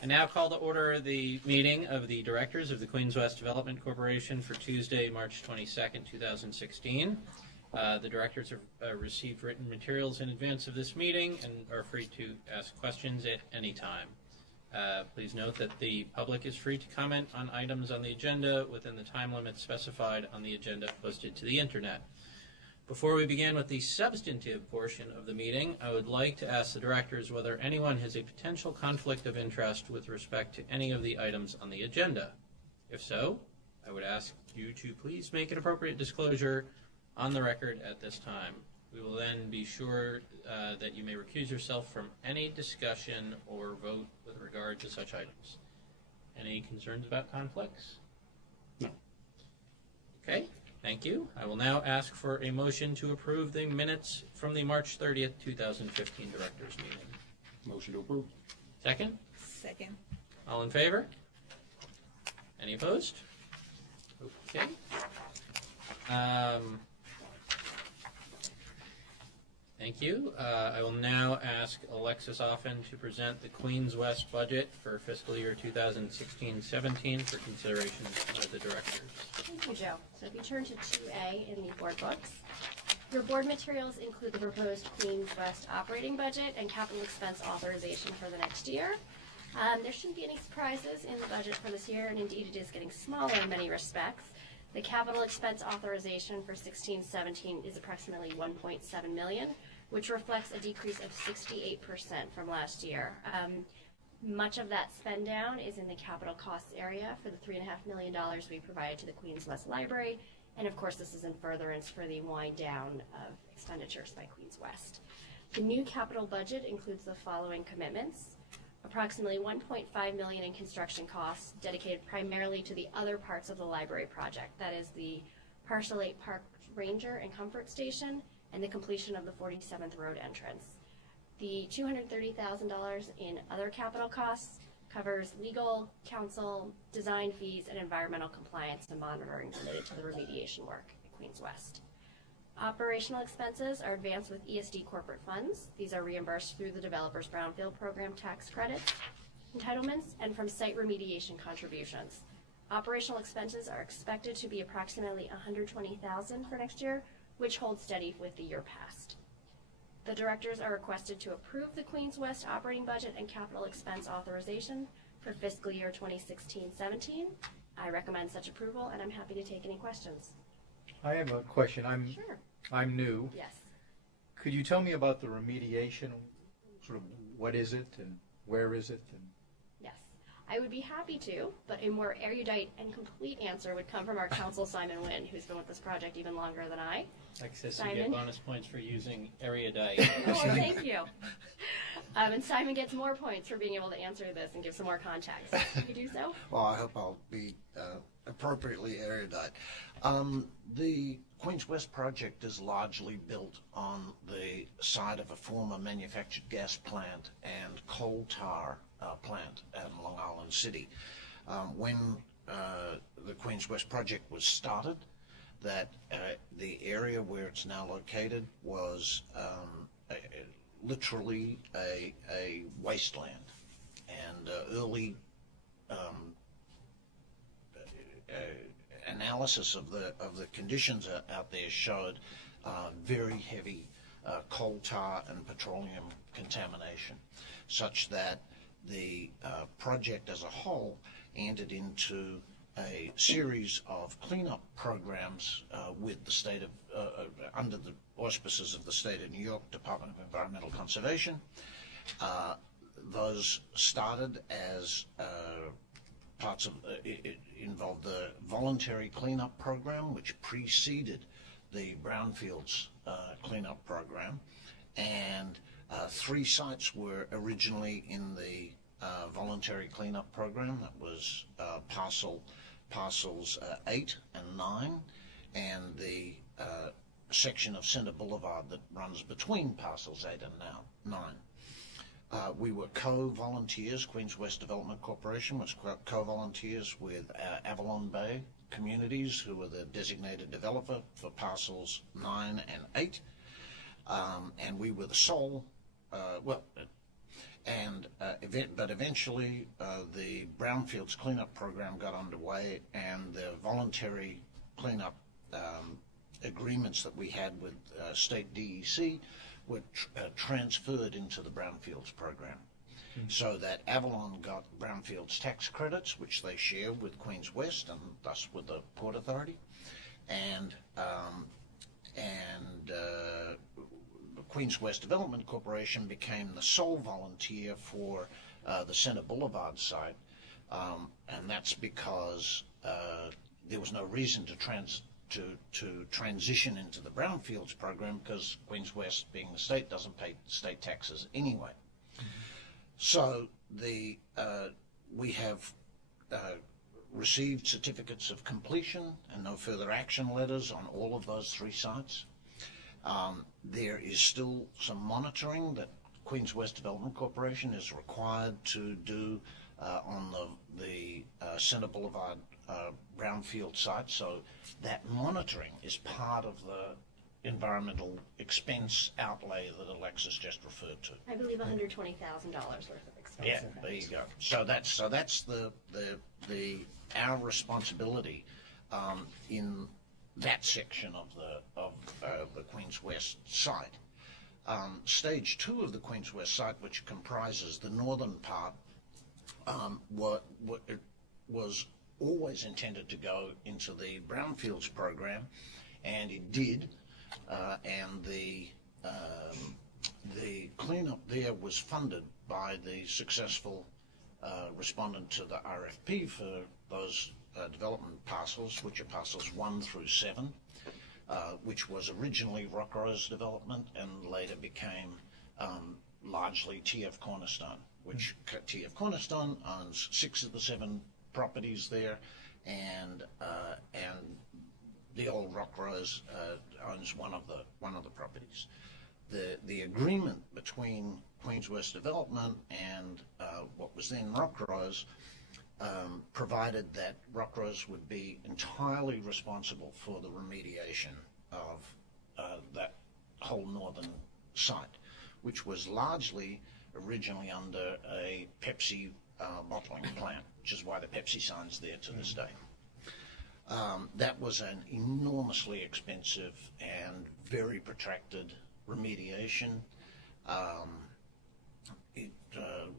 I now call to order the meeting of the directors of the Queens West Development Corporation for Tuesday, March 22nd, 2016. The directors have received written materials in advance of this meeting and are free to ask questions at any time. Please note that the public is free to comment on items on the agenda within the time limits specified on the agenda posted to the internet. Before we begin with the substantive portion of the meeting, I would like to ask the directors whether anyone has a potential conflict of interest with respect to any of the items on the agenda. If so, I would ask you to please make an appropriate disclosure on the record at this time. We will then be sure that you may recuse yourself from any discussion or vote with regard to such items. Any concerns about conflicts? No. Okay. Thank you. I will now ask for a motion to approve the minutes from the March 30th, 2015 Directors Meeting. Motion to approve. Second? Second. All in favor? Any opposed? Okay. Thank you. I will now ask Alexis Offen to present the Queens West budget for fiscal year 2016-17 for consideration by the directors. Thank you, Joe. So if you turn to 2A in the board books, your board materials include the proposed Queens West operating budget and capital expense authorization for the next year. There shouldn't be any surprises in the budget for this year, and indeed it is getting smaller in many respects. The capital expense authorization for 16-17 is approximately $1.7 million, which reflects a decrease of 68% from last year. Much of that spend down is in the capital costs area for the $3.5 million we provided to the Queens West Library, and of course this is in furtherance for the wind down of expenditures by Queens West. The new capital budget includes the following commitments: approximately $1.5 million in construction costs dedicated primarily to the other parts of the library project, that is the Parcel 8 Park Ranger and Comfort Station and the completion of the 47th Road entrance. The $230,000 in other capital costs covers legal, counsel, design fees, and environmental compliance and monitoring related to the remediation work at Queens West. Operational expenses are advanced with ESD corporate funds. These are reimbursed through the Developers Brownfield Program tax credit entitlements and from site remediation contributions. Operational expenses are expected to be approximately $120,000 for next year, which holds steady with the year past. The directors are requested to approve the Queens West operating budget and capital expense authorization for fiscal year 2016-17. I recommend such approval, and I'm happy to take any questions. I have a question. Sure. I'm new. Yes. Could you tell me about the remediation? Sort of what is it and where is it? And Yes, I would be happy to, but a more erudite and complete answer would come from our counsel, Simon Wynn, who's been with this project even longer than I. Alexis, you Simon? get bonus points for using erudite. Oh, thank you. And Simon gets more points for being able to answer this and give some more context. Can you do so? Well, I hope I'll be appropriately erudite. The Queens West project is largely built on the site of a former manufactured gas plant and coal tar plant in Long Island City. When the Queens West project was started, that the area where it's now located was literally a wasteland, and early analysis of the conditions out there showed very heavy coal tar and petroleum contamination, such that the project as a whole entered into a series of cleanup programs with the state of under the auspices of the state of New York Department of Environmental Conservation. Those started as parts of it involved the voluntary cleanup program, which preceded the brownfields cleanup program, and 3 sites were originally in the voluntary cleanup program. That was parcels 8 and 9, and the section of Center Boulevard that runs between parcels 8 and 9. We were co-volunteers. Queens West Development Corporation was co-volunteers with Avalon Bay Communities, who were the designated developer for parcels 9 and 8. And we were the sole, But eventually, the brownfields cleanup program got underway, and the voluntary cleanup agreements that we had with state DEC were transferred into the brownfields program. So that Avalon got brownfields tax credits, which they share with Queens West and thus with the Port Authority, and Queens West Development Corporation became the sole volunteer for the Center Boulevard site, and that's because there was no reason to transition into the brownfields program, because Queens West, being the state, doesn't pay state taxes anyway. So we have received certificates of completion and no further action letters on all of those 3 sites. There is still some monitoring that Queens West Development Corporation is required to do on the Center Boulevard brownfield site. So that monitoring is part of the environmental expense outlay that Alexis just referred to. I believe $120,000 worth of expense. Yeah, there you go. So that's our responsibility in that section of the Queens West site. Stage 2 of the Queens West site, which comprises the northern part, it was always intended to go into the brownfields program, and it did. And the cleanup there was funded by the successful respondent to the RFP for those development parcels, which are parcels 1 through 7, which was originally Rockrose Development and later became largely TF Cornerstone, which TF Cornerstone owns 6 of the 7 properties there, and the old Rockrose owns one of the properties. The agreement between Queens West Development and what was then Rockrose provided that Rockrose would be entirely responsible for the remediation of that whole northern site, which was largely originally under a Pepsi bottling plant, which is why the Pepsi sign's there to this day. That was an enormously expensive and very protracted remediation.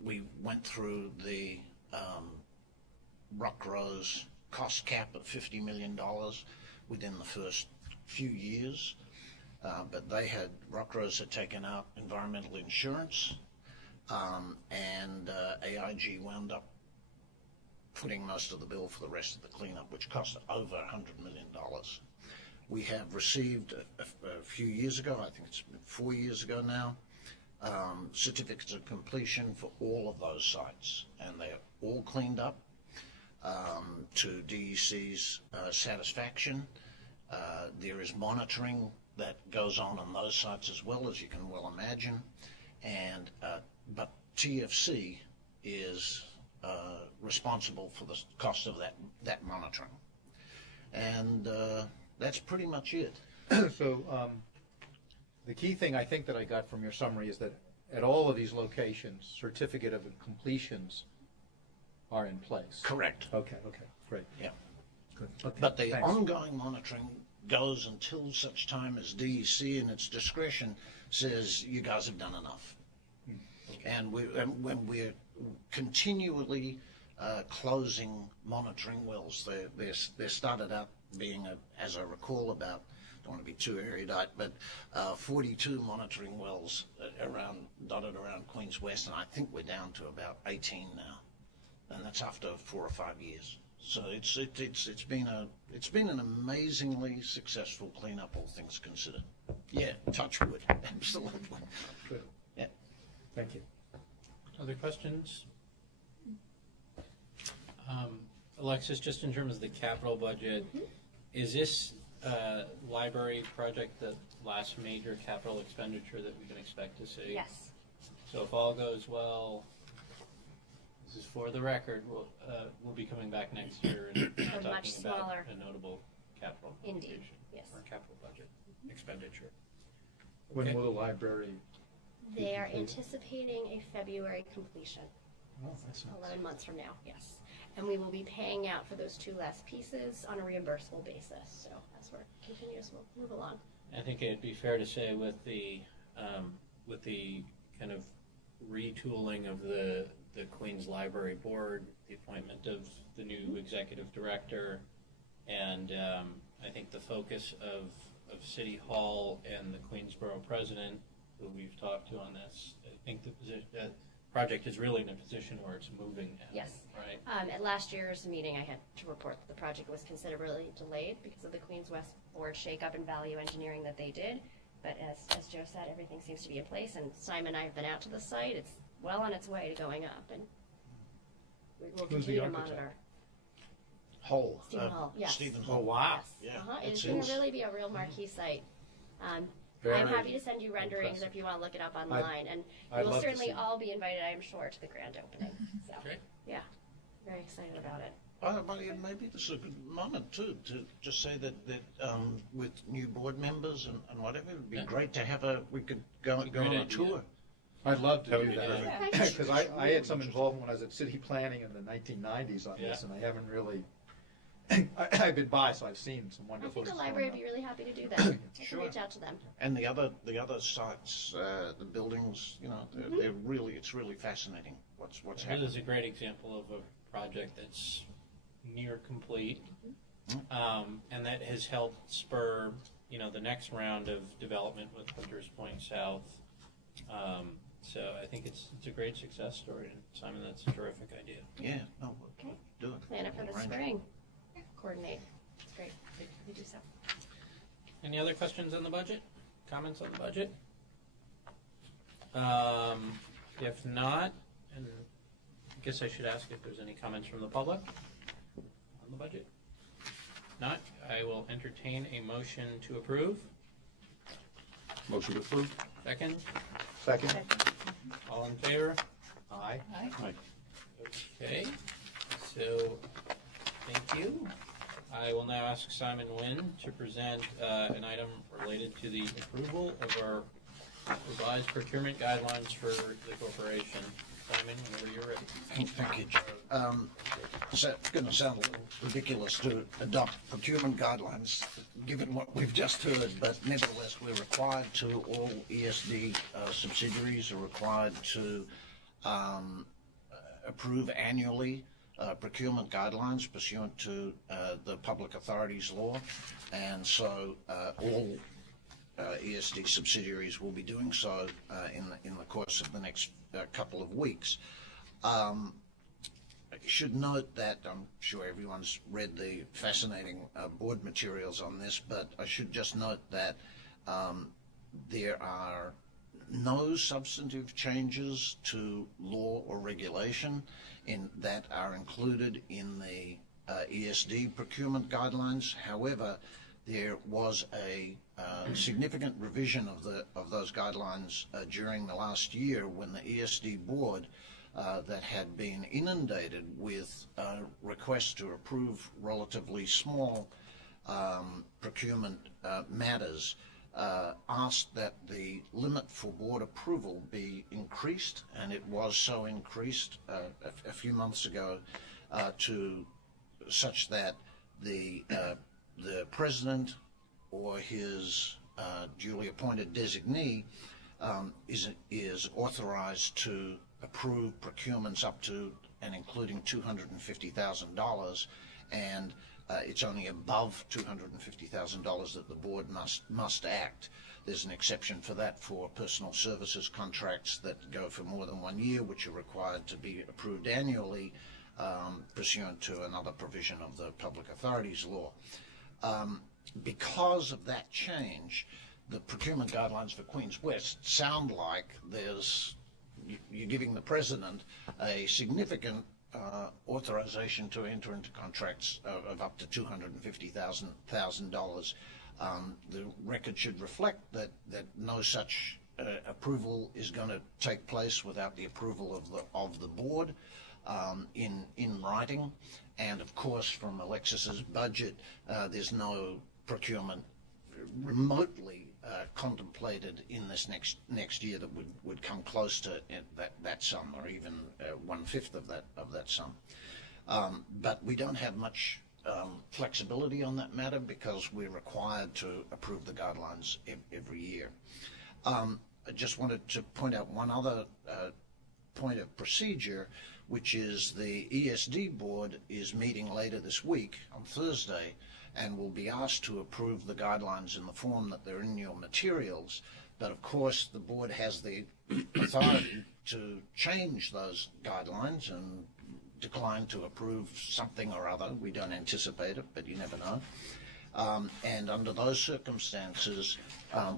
We went through the Rockrose cost cap of $50 million within the first few years, but Rockrose had taken out environmental insurance, and AIG wound up footing most of the bill for the rest of the cleanup, which cost over $100 million. We have received a few years ago, I think it's been 4 years ago now, certificates of completion for all of those sites, and they're all cleaned up to DEC's satisfaction. There is monitoring that goes on those sites as well, as you can well imagine, and but TFC is responsible for the cost of that monitoring, and that's pretty much it. So the key thing I think that I got from your summary is that at all of these locations, certificate of completions are in place. Correct. Okay, great. Yeah. Good. Okay, But the thanks. ongoing monitoring goes until such time as DEC in its discretion says you guys have done enough. Okay. And when we're continually closing monitoring wells, they started out being, as I recall, about, don't want to be too erudite, but 42 monitoring wells dotted around Queens West, and I think we're down to about 18 now, and that's after 4 or 5 years. So it's been an amazingly successful cleanup, all things considered. Yeah, touch wood, absolutely. Good. Yeah. Thank you. Other questions? Alexis, just in terms of the capital budget, is this library project the last major capital expenditure that we can expect to see? Yes. So if all goes well, this is for the record, we'll be coming back next year and A talking much about smaller. a notable capital Indeed, allocation yes. or capital budget expenditure. When Okay. will the library They are anticipating a February completion, Oh, that's nice. 11 months from now, yes. And we will be paying out for those 2 last pieces on a reimbursable basis, so as we're continuous, we'll move along. I think it'd be fair to say with the kind of retooling of the Queens Library Board, the appointment of the new executive director, and I think the focus of City Hall and the Queensborough president, who we've talked to on this, I think the project is really in a position where it's moving now. Yes. Right. At last year's meeting, I had to report that the project was considerably delayed because of the Queens West Board shakeup and value engineering that they did. But as Joe said, everything seems to be in place, and Simon and I have been out to the site. It's well on its way to going up, and we will Who's the continue to architect? monitor. Hull. Stephen Hull, yes. Stephen Oh, Hull. wow. Yes. Yeah, It's it going to seems- really be a real marquee site. Very I'm happy to send you renderings impressive. if you want to look it up online, and I'd you will love to certainly see it. all be invited, I am sure, to the grand opening. So, Great. yeah, very excited about it. Maybe this is a good moment too to just say that with new board members and whatever, it would be Yeah. great to have we could go Great on a idea. tour. I'd love to That do would be that. great. Because I had some involvement when I was at city planning in the 1990s on this, Yeah. and I haven't really, I've been by, so I've seen some I wonderful. think the things library would going be really happy to do that. I can Sure. reach out to them. And the other sites, the buildings, they're really, it's really fascinating what's This happening. is a great example of a project that's near complete, and that has helped spur, the next round of development with Hunters Point South. So I think it's a great success story, and Simon, that's a terrific idea. Yeah, no, Okay. we'll do it. Plan it for the Arrange it. spring. Coordinate. It's great. We do so. Any other questions on the budget? Comments on the budget? If not, and I guess I should ask if there's any comments from the public on the budget. Not, I will entertain a motion to approve. Motion to approve? Second, Second? all in favor? Aye. Aye. Okay, so, thank you. I will now ask Simon Nguyen to present an item related to the approval of our revised procurement guidelines for the corporation. Simon, whenever you're ready. Thank you, Joe. It's going to sound a little ridiculous to adopt procurement guidelines, given what we've just heard, but nevertheless, we're required to, all ESD subsidiaries are required to approve annually procurement guidelines pursuant to the Public Authorities Law, and so all ESD subsidiaries will be doing so in the course of the next couple of weeks. I should note that I'm sure everyone's read the fascinating board materials on this, but I should just note that there are no substantive changes to law or regulation that are included in the ESD procurement guidelines. However, there was a significant revision of those guidelines during the last year when the ESD board that had been inundated with requests to approve relatively small procurement matters asked that the limit for board approval be increased, and it was so increased a few months ago to such that the president or his duly appointed designee is authorized to approve procurements up to and including $250,000, and it's only above $250,000 that the board must act. There's an exception for that for personal services contracts that go for more than 1 year, which are required to be approved annually pursuant to another provision of the Public Authorities Law. Because of that change, the procurement guidelines for Queens West sound like you're giving the president a significant authorization to enter into contracts of up to $250,000. The record should reflect that no such approval is going to take place without the approval of the board in writing. And of course, from Alexis's budget, there's no procurement remotely contemplated in this next year that would come close to that sum, or even 1/5 of that sum. But we don't have much flexibility on that matter because we're required to approve the guidelines every year. I just wanted to point out one other point of procedure, which is the ESD board is meeting later this week on Thursday and will be asked to approve the guidelines in the form that they're in your materials. But of course, the board has the authority to change those guidelines and decline to approve something or other. We don't anticipate it, but you never know. And under those circumstances,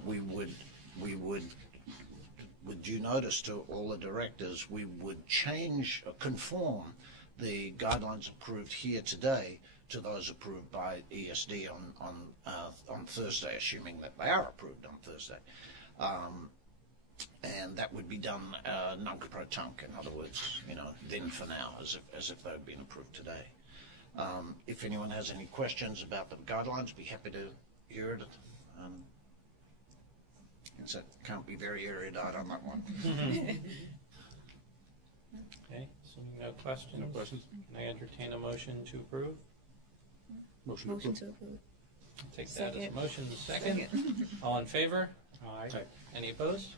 we would, with due notice to all the directors, we would change or conform the guidelines approved here today to those approved by ESD on Thursday, assuming that they are approved on Thursday. And that would be done nunc pro tunc, in other words, then for now, as if they'd been approved today. If anyone has any questions about the guidelines, be happy to hear it. So can't be very erudite on that one. Okay, so no questions? No questions. Can I entertain a motion to approve? Motion to approve. I'll take that as a motion. Second. All in favor? Aye. Any opposed?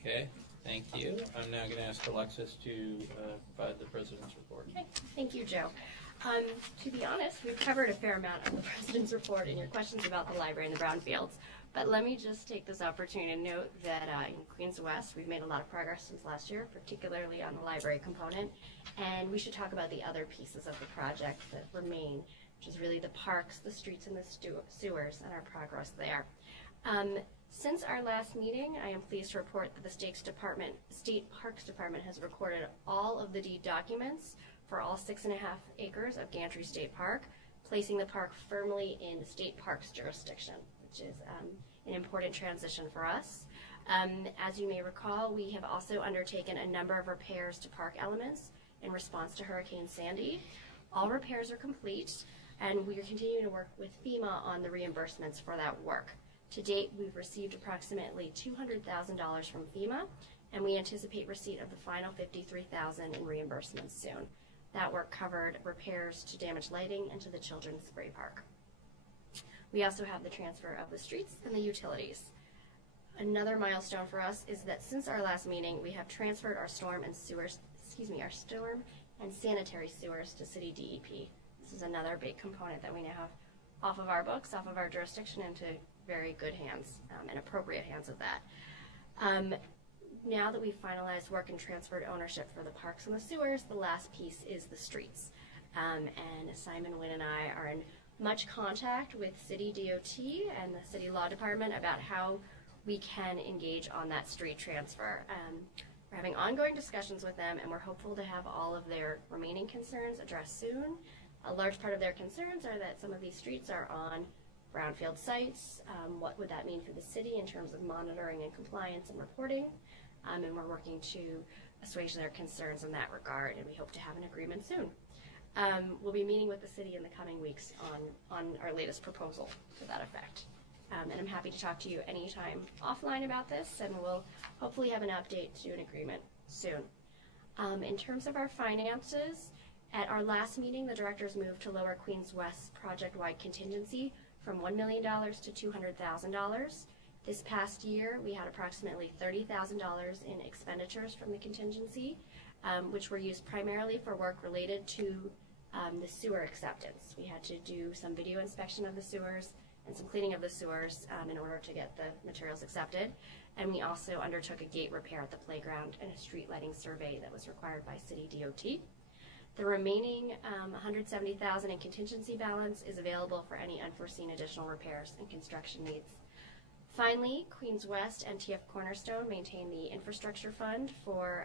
Okay, thank you. I'm now going to ask Alexis to provide the president's report. Okay, thank you, Joe. To be honest, we've covered a fair amount of the president's report in your questions about the library and the brownfields. But let me just take this opportunity to note that in Queens West, we've made a lot of progress since last year, particularly on the library component. And we should talk about the other pieces of the project that remain, which is really the parks, the streets, and the sewers, and our progress there. Since our last meeting, I am pleased to report that the State Parks Department has recorded all of the deed documents for all 6.5 acres of Gantry State Park, placing the park firmly in the state parks jurisdiction, which is an important transition for us. As you may recall, we have also undertaken a number of repairs to park elements in response to Hurricane Sandy. All repairs are complete, and we are continuing to work with FEMA on the reimbursements for that work. To date, we've received approximately $200,000 from FEMA, and we anticipate receipt of the final $53,000 in reimbursements soon. That work covered repairs to damaged lighting and to the children's spray park. We also have the transfer of the streets and the utilities. Another milestone for us is that since our last meeting, we have transferred our storm and sanitary sewers to City DEP. This is another big component that we now have off of our books, off of our jurisdiction, into very good hands and appropriate hands of that. Now that we've finalized work and transferred ownership for the parks and the sewers, the last piece is the streets. And Simon, Wynn, and I are in much contact with City DOT and the City Law Department about how we can engage on that street transfer. We're having ongoing discussions with them, and we're hopeful to have all of their remaining concerns addressed soon. A large part of their concerns are that some of these streets are on brownfield sites. What would that mean for the city in terms of monitoring and compliance and reporting? And we're working to assuage their concerns in that regard, and we hope to have an agreement soon. We'll be meeting with the city in the coming weeks on our latest proposal to that effect. And I'm happy to talk to you anytime offline about this, and we'll hopefully have an update to an agreement soon. In terms of our finances, at our last meeting, the directors moved to lower Queens West's project-wide contingency from $1 million to $200,000. This past year, we had approximately $30,000 in expenditures from the contingency, which were used primarily for work related to the sewer acceptance. We had to do some video inspection of the sewers and some cleaning of the sewers in order to get the materials accepted. And we also undertook a gate repair at the playground and a street lighting survey that was required by City DOT. The remaining $170,000 in contingency balance is available for any unforeseen additional repairs and construction needs. Finally, Queens West and TF Cornerstone maintain the infrastructure fund for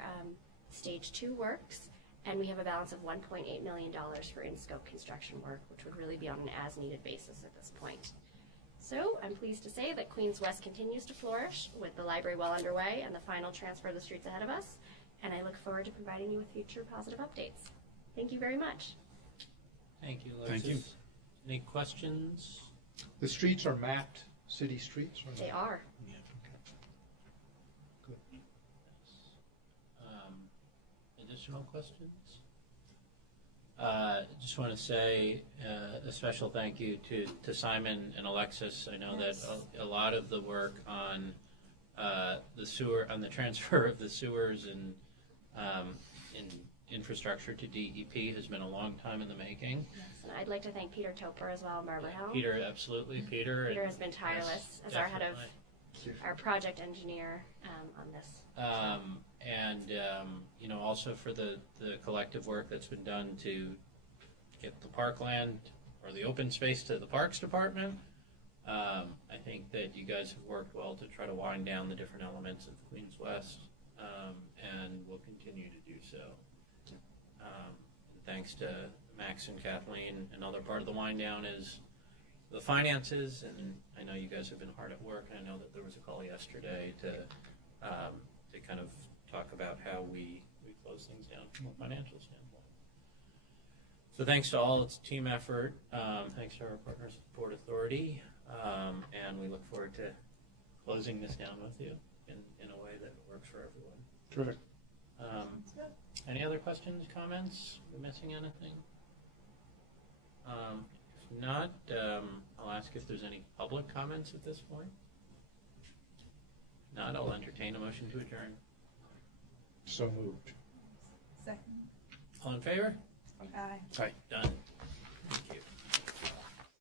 Stage 2 works, and we have a balance of $1.8 million for in-scope construction work, which would really be on an as-needed basis at this point. So I'm pleased to say that Queens West continues to flourish with the library well underway and the final transfer of the streets ahead of us, and I look forward to providing you with future positive updates. Thank you very much. Thank you, Alexis. Thank you. Any questions? The streets are mapped city streets? Or They not? are. Yeah, okay. Good. Additional questions? Just want to say a special thank you to Simon and Alexis. I know Yes. that a lot of the work on the sewer, on the transfer of the sewers and in infrastructure to DEP has been a long time in the making. And I'd like to thank Peter Toper as well, Barbara Hill. Peter, absolutely, Peter. Peter and- has been tireless yes, as our head of, definitely. our project engineer on this. Also for the collective work that's been done to get the parkland or the open space to the Parks Department. I think that you guys have worked well to try to wind down the different elements of Queens West, and will continue to do so. Thanks to Max and Kathleen. Another part of the wind down is the finances, and I know you guys have been hard at work, and I know that there was a call yesterday to kind of talk about how we close things down from a financial standpoint. So thanks to all, it's a team effort. Thanks to our partners at the Port Authority, and we look forward to closing this down with you in a way that works for everyone. Terrific. Any other questions, comments? Are we missing anything? If not, I'll ask if there's any public comments at this point. If not, I'll entertain a motion to adjourn. So moved. Second. All in favor? Aye. Aye. Done. Thank you.